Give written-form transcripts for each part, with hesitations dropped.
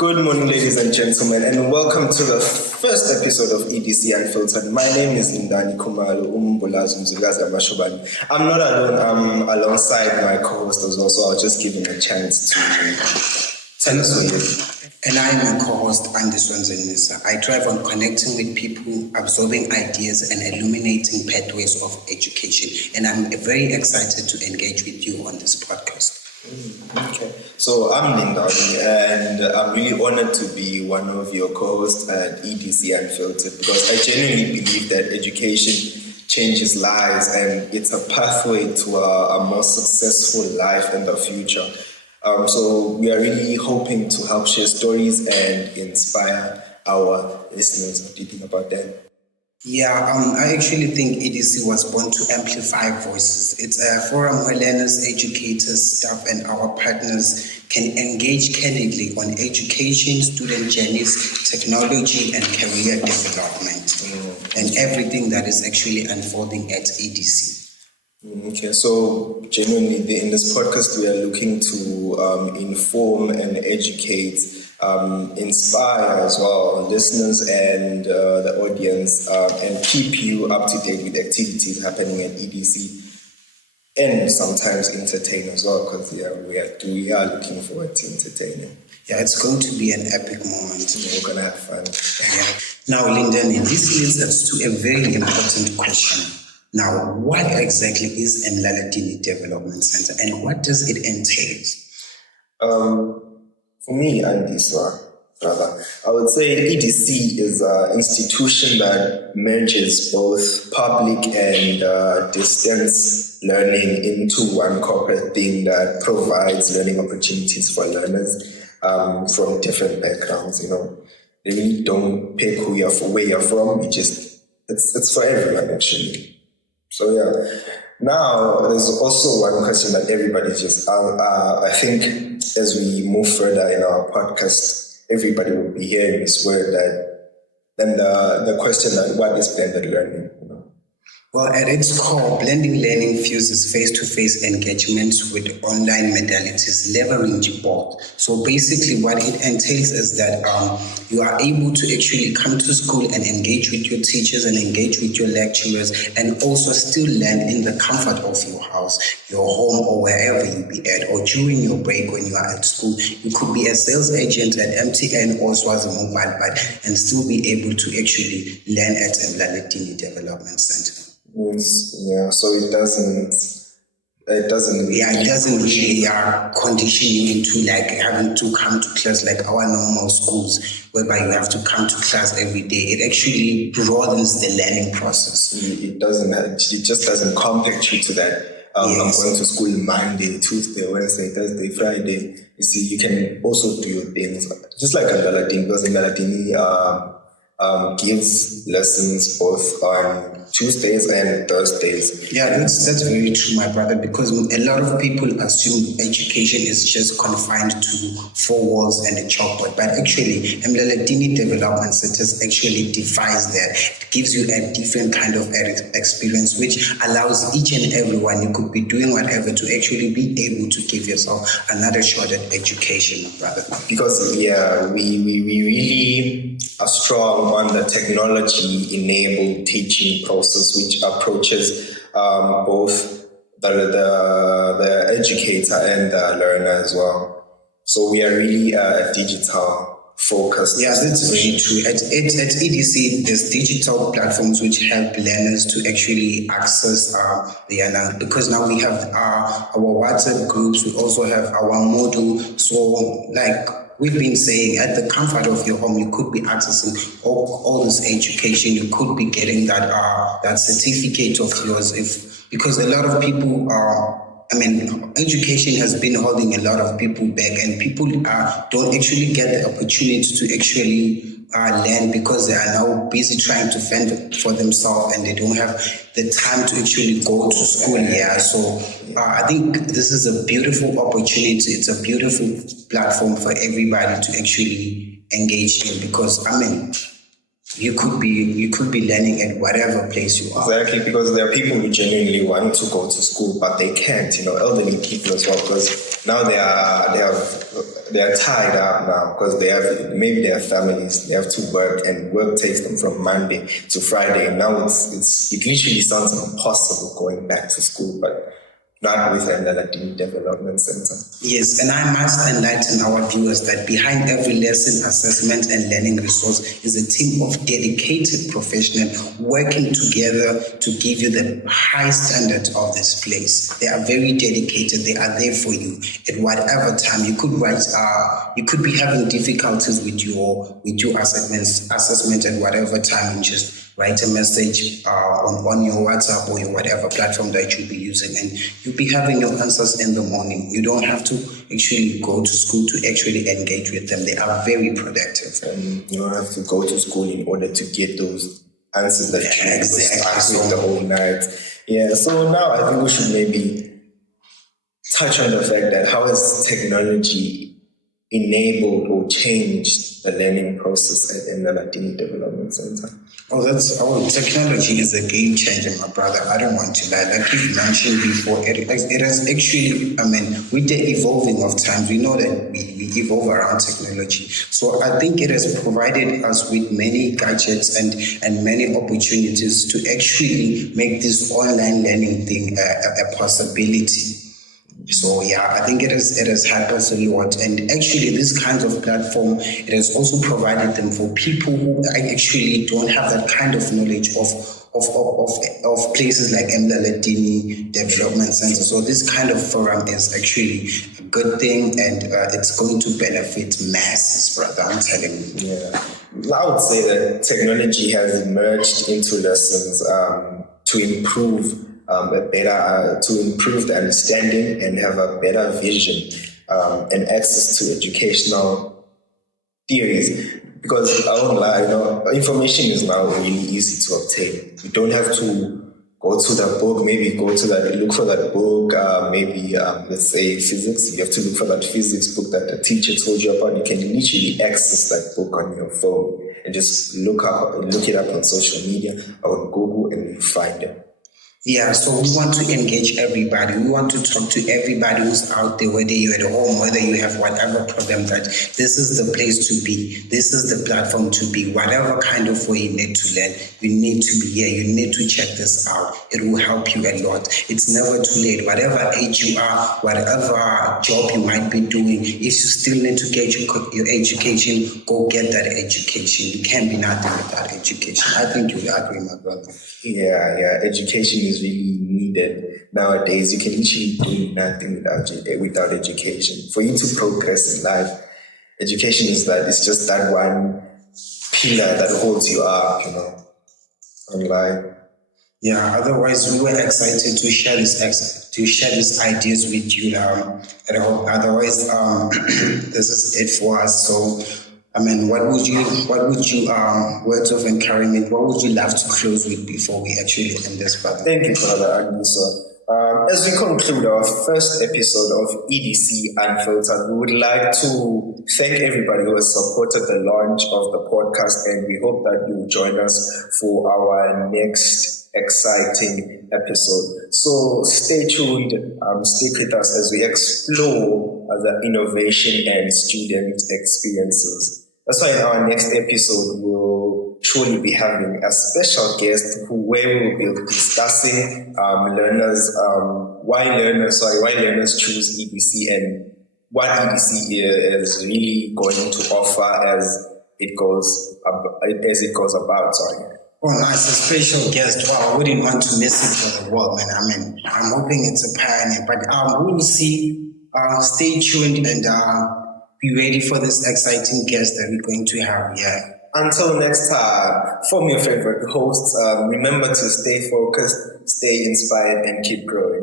Good morning, ladies and gentlemen, and welcome to the first episode of EDC Unfiltered. My name is Lindani Khumalo, I'm not alone, I'm alongside my co-host as well, so I'll just give him a chance to tell us who he is. And I am your co-host, Andiswa Ndzinisa. I thrive on connecting with people, absorbing ideas, and illuminating pathways of education. And I'm very excited to engage with you on this podcast. Okay, so I'm Lindani, and I'm really honored to be one of your co-hosts at EDC Unfiltered because I genuinely believe that education changes lives and it's a pathway to a more successful life in the future. So we are really hoping to help share stories and inspire our listeners. What do you think about that? Yeah, I actually think EDC was born to amplify voices. It's a forum where learners, educators, staff, and our partners can engage candidly on education, student journeys, technology, and career development, and everything that is actually unfolding at EDC. Okay, so genuinely in this podcast, we are looking to inform and educate, inspire as well listeners and the audience, and keep you up to date with activities happening at EDC, and sometimes entertain as well, because we are looking forward to entertaining. Yeah, it's going to be an epic moment. We're going to have fun. Yeah. Now, Lindani, this leads us to a very important question. Now, what exactly is Emlalatini Development Centre and what does it entail? For me, Andiswa, brother, I would say EDC is an institution that merges both public and distance learning into one corporate thing that provides learning opportunities for learners from different backgrounds. They really don't pick where you're from. It's for everyone actually. So yeah. Now, there's also one question that everybody just, I think as we move further in our podcast, everybody will be hearing this word then the question that what is blended learning? Well, at its core, blending learning fuses face-to-face engagements with online modalities, leveraging both. So basically what it entails is that you are able to actually come to school and engage with your teachers and engage with your lecturers and also still learn in the comfort of your house, your home, or wherever you be at, or during your break when you are at school. You could be a sales agent at MTN or Swazi Mobile, and still be able to actually learn at Emlalatini Development Centre. Yeah, so it doesn't really condition you into like having to come to class like our normal schools whereby you have to come to class every day. It actually broadens the learning process. It just doesn't compact you to that. Yes. I'm going to school Monday, Tuesday, Wednesday, Thursday, Friday. You see, you can also do your things just like Andiswa, because Andiswa gives lessons both on Tuesdays and Thursdays. Yeah, that's very true, my brother, because a lot of people assume education is just confined to four walls and a chalkboard. But actually, Emlalatini Development Centre actually defies that. It gives you a different kind of experience, which allows each and everyone, you could be doing whatever, to actually be able to give yourself another shot at education, my brother. Because, yeah, we really are strong on the technology-enabled teaching process, which approaches both the educator and the learner as well. So we are really digital focused. Yeah, that's very true. At EDC, there's digital platforms which help learners to actually access because now we have our WhatsApp groups. We also have our Moodle. So like we've been saying, at the comfort of your home, you could be accessing all this education. You could be getting that certificate of yours. Because a lot of people education has been holding a lot of people back, and people don't actually get the opportunity to actually learn because they are now busy trying to fend for themselves and they don't have the time to actually go to school. Yeah, so I think this is a beautiful opportunity. It's a beautiful platform for everybody to actually engage in because, you could be learning at whatever place you are. Exactly, because there are people who genuinely want to go to school, but they can't. Elderly people as well, because now they are tied up now because maybe they have families, they have to work, and work takes them from Monday to Friday. And now it literally sounds impossible going back to school, but not with Emlalatini Development Centre. Yes, and I must enlighten our viewers that behind every lesson, assessment, and learning resource is a team of dedicated professionals working together to give you the high standards of this place. They are very dedicated. They are there for you at whatever time. You could be having difficulties with your assessment at whatever time, and just write a message on your WhatsApp or your whatever platform that you'll be using, and you'll be having your answers in the morning. You don't have to actually go to school to actually engage with them. They are very productive. And you don't have to go to school in order to get those answers that you need Exactly. the whole night. Yeah, so now I think we should maybe touch on the fact that how has technology enabled or changed the learning process at Emlalatini Development Centre? Technology is a game changer, my brother. I don't want to lie. Like you mentioned before, it has actually, with the evolving of times, we know that we evolve around technology. So I think it has provided us with many gadgets and many opportunities to actually make this online learning thing a possibility. So yeah, I think it has helped us a lot, and actually this kind of platform, it has also provided them for people who actually don't have that kind of knowledge of places like Emlalatini Development Centre. So this kind of forum is actually a good thing, and it's going to benefit masses, brother. I'm telling you. Yeah, I would say that technology has emerged into lessons to improve. To improve the understanding and have a better vision and access to educational theories. Because I won't lie, information is now really easy to obtain. You don't have to go to the book, look for that book, let's say physics. You have to look for that physics book that the teacher told you about. You can literally access that book on your phone and just look it up on social media or on Google, and you find it. Yeah, so we want to engage everybody. We want to talk to everybody who's out there, whether you're at home, whether you have whatever problem, that this is the place to be. This is the platform to be. Whatever kind of way you need to learn, you need to be here. You need to check this out. It will help you a lot. It's never too late. Whatever age you are, whatever job you might be doing, if you still need to get your education, go get that education. You can't be nothing without education. I think you agree, my brother. Yeah, education is really needed nowadays. You can literally do nothing without education. For you to progress in life, education is just that one pillar that holds you up, online. Yeah, otherwise we were excited to share these ideas with you Otherwise, this is it for us. So what would you words of encouragement, what would you love to close with before we actually end this part? Thank you, Brother Andiswa. As we conclude our first episode of EDC Unfiltered, we would like to thank everybody who has supported the launch of the podcast, and we hope that you will join us for our next exciting episode. So stay tuned, stick with us as we explore the innovation and student experiences. That's why in our next episode, we'll surely be having a special guest where we'll be discussing why learners choose EDC and what EDC is really going to offer as it goes about. Oh, nice, a special guest. Wow, I wouldn't want to miss it for the world, man. I'm hoping it's a pioneer, but we'll see. Stay tuned and be ready for this exciting guest that we're going to have here. Until next time, from your favorite hosts, remember to stay focused, stay inspired, and keep growing.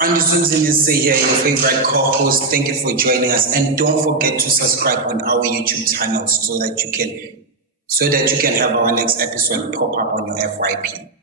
Andiswa Ndzinisa here, your favorite co-host. Thank you for joining us, and don't forget to subscribe on our YouTube channel so that you can have our next episode pop up on your FYP.